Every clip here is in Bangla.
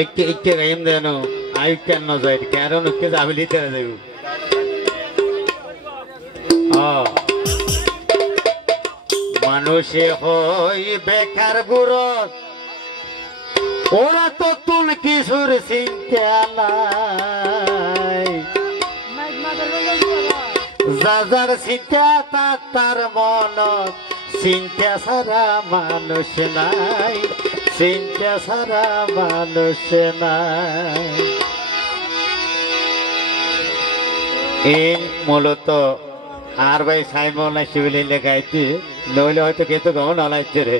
ikke gaim deno I can no zait karon ukke zabili tere debu মানুষে হই বেকার গুরত ওরা তো তুন কিশোর চিন্তা নাই যার চিন্তা তার মন চিন্তা সারা মানুষ নাই চিন্তা সারা মানুষ নাই এই মূলত আর ভাই সাইমন শিবলি লেখাইছি নইলে হয়তো কিন্তু গমন হলাইছে রে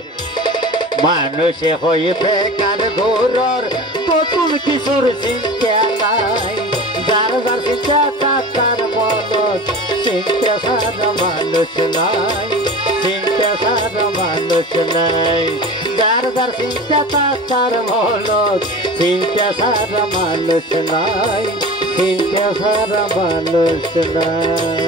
মানুষে হয়ে বেকার ঘোরর নতুন কিশোর চিন্তা নাই যার যার চিন্তা তার মন চিন্তা সারা মানুষ নাই চিন্তা সারা মানুষ নাই যার যার চিন্তা তার মন চিন্তা সারা মানুষ নাই চিন্তা সারা মানুষ নাই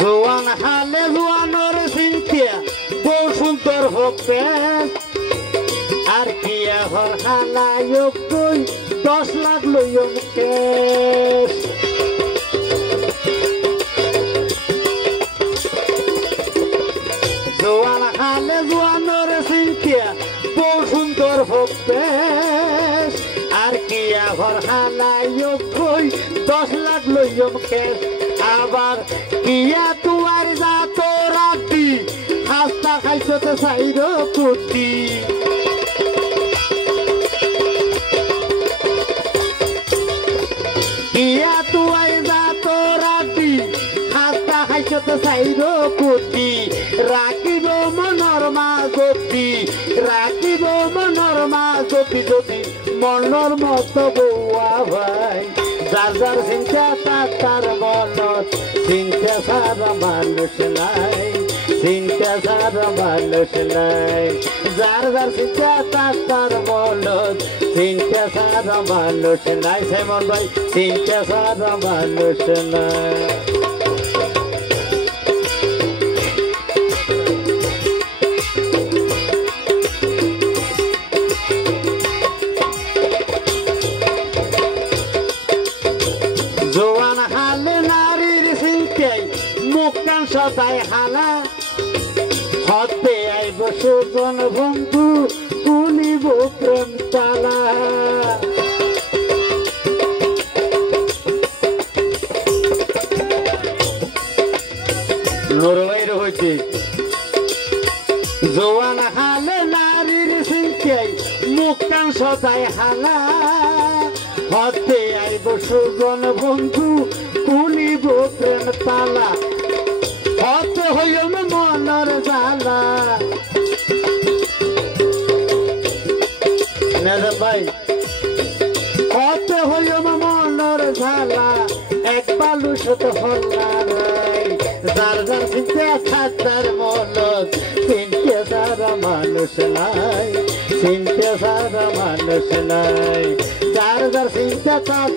জোয়ান হালে জোয়ানোর চিন্তা বউ সুন্দর হবে আর কি এখন হালায়ক কই 10 লাখ লইম কেস জোয়ান হালে জোয়ানোর চিন্তা বউ সুন্দর হবে আর কি এখন হালায়ক কই 10 লাখ লইম কেস আবার কিয়া তুয়ার যা তোরাতি হাস্তা খাইছতে সাইর পুতি কিয়া তুয়ার যা তোরাতি হাস্তা খাইছতে সাইর পুতি রাখিব মনর মাজতি রাখিব মনর মাজতি যদি মনর মত বউয়া ভাই যার যার চিন্তা তার মনত চিন্তা সারা মানুষ নাই চিন্তা সারা মানুষ নাই যার যার চিন্তা তার মনত চিন্তা সারা মানুষ নাই সাইমন ভাই চিন্তা সারা মানুষ নাই জোয়ান হালে নারীর চিন্তাই মুখ কান সদাই হালা হতে আইব সুজন বন্ধু কুলিব প্রেম তালা নরমাই রয়েছে জোয়ান হালে নারীর চিন্তাই মুখ কান সদাই হালা হতে আইব সুজন বন্ধু কুলিব প্রেম তালা হতে হইম মনর জ্বালা ভাই হতে হইম মনর জ্বালা এক বালুষত হল্লা নাই যার যার চিন্তা তার মনত চিন্তা সারা মানুষ নাই চিন্তা সারা মানুষ নাই যার যার চিন্তা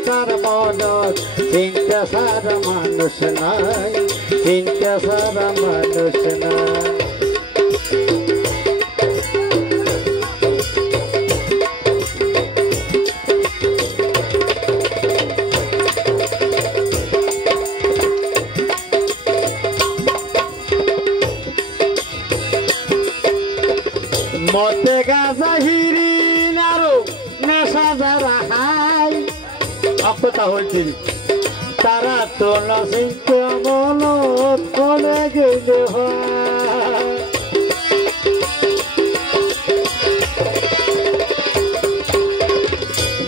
তার মনত চিন্তা সারা মানুষ নাই চিন্তা সারা মানুষ নাই মতে গাজা হিরিন আরো নেশা যারা হাই অপতা হয়েছিল তারা তো নচিন্তা মনত ফলে গেলে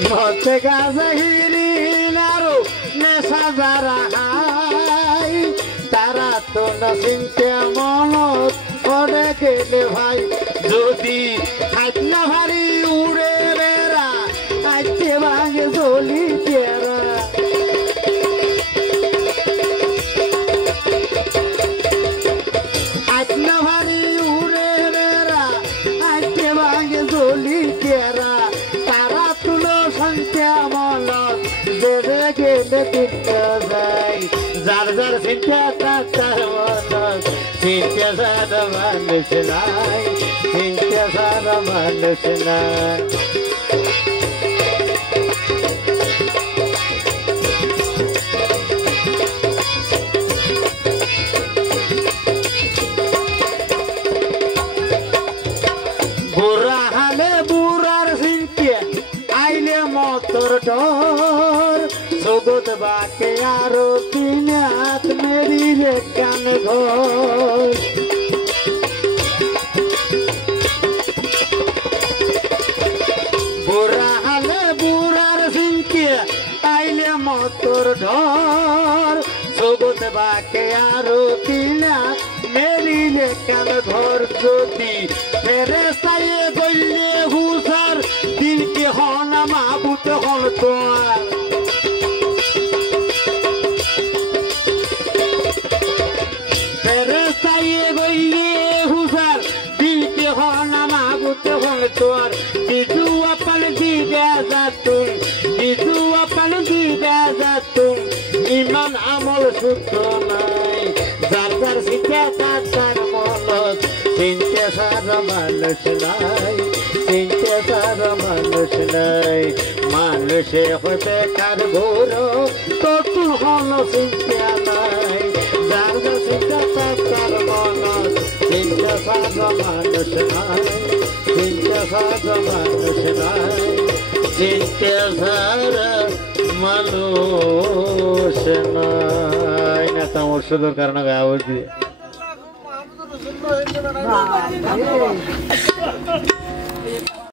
মতে গাজা হিরিন আরো নেশা যারা হাই তারা তো নচিন্তা মনত ফলে গেলে ভাই যদি হাতনা ভারী উড়ে বেড়া আইতে ভাঙে জলি পেরা হাতনা ভারী তার মন চিনতে সারা মানুষ নাই চিনতে সারা মানুষ নাই বুড়া হালে বুড়ার চিনতে আইলে মতর ডর জগৎ বাকে আরো কিনে হাত মেরি রে কান ঘর বুড়া হালে বুড়ার চিনতে আইলে মতর ডর জগৎ বাকে আরো কিনে মেরি রে কান ঘর যদি ফেরে সাইয়ে গইলে হুসার দিন কি হন মাহবুত হন তোর ফেরে সাইয়ে গইলে হুসার দিন কি হন মাহবুত হন তোর দিদু আপন দিদা যাতুন দিদু আপন দিদা যাতুন ইমান আমল সূত্র নাই যার যার শিক্ষা তার মনত চিনতে সারা মানুষ নাই চিনতে সারা মানুষ নাই মানুষে হতে কার ঘোর তোর হন চিনতে নাই যার যার শিক্ষা তার মনত চিনতে সারা মানুষ নাই চিনতে সারা মানুষ নাই চিনতে সারা মানুষ নাই না তোমার শুধু কারণে গাওয়া দিয়ে